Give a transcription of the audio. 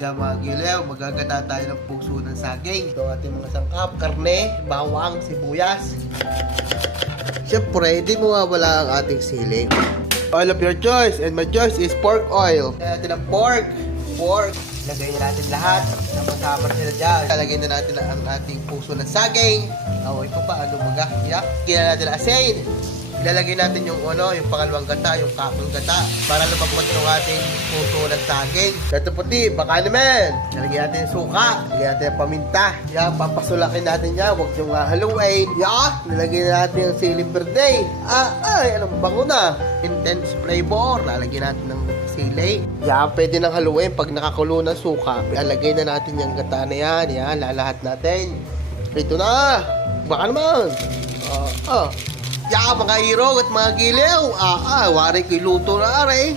Kaya mga gilew, magagata tayo ng puso ng saging. Ito ating mga sangkap, karne, bawang, sibuyas. Siyempre, hindi mawawala ang ating siling. Oil of your choice, and my choice is pork oil. Kaya natin ang pork. Lagay na natin lahat. Sama-sama sila dyan. Lalagay na natin ang ating puso ng saging. Ito pa, ano maga? Yeah. Kaya natin asin. Ilalagay natin yung pangalawang gata, yung kakong gata, para lumabot yung ating puso ng saging. Ito puti, baka naman. Ilalagay natin yung suka, ilalagay natin yung paminta. Yan, papasulakin natin yan, huwag yung haluin. Yan, ilalagay natin yung siling verde. Anong bango na. Intense flavor, lalagyan natin ng sili. Yan, pwede nang haluin pag nakakulo ng suka. Ilalagay na natin yung gata na yan. Yan, lalahat natin. Ito na. Baka naman. Mga irog at mga gilew. Wari ko iluto na rin.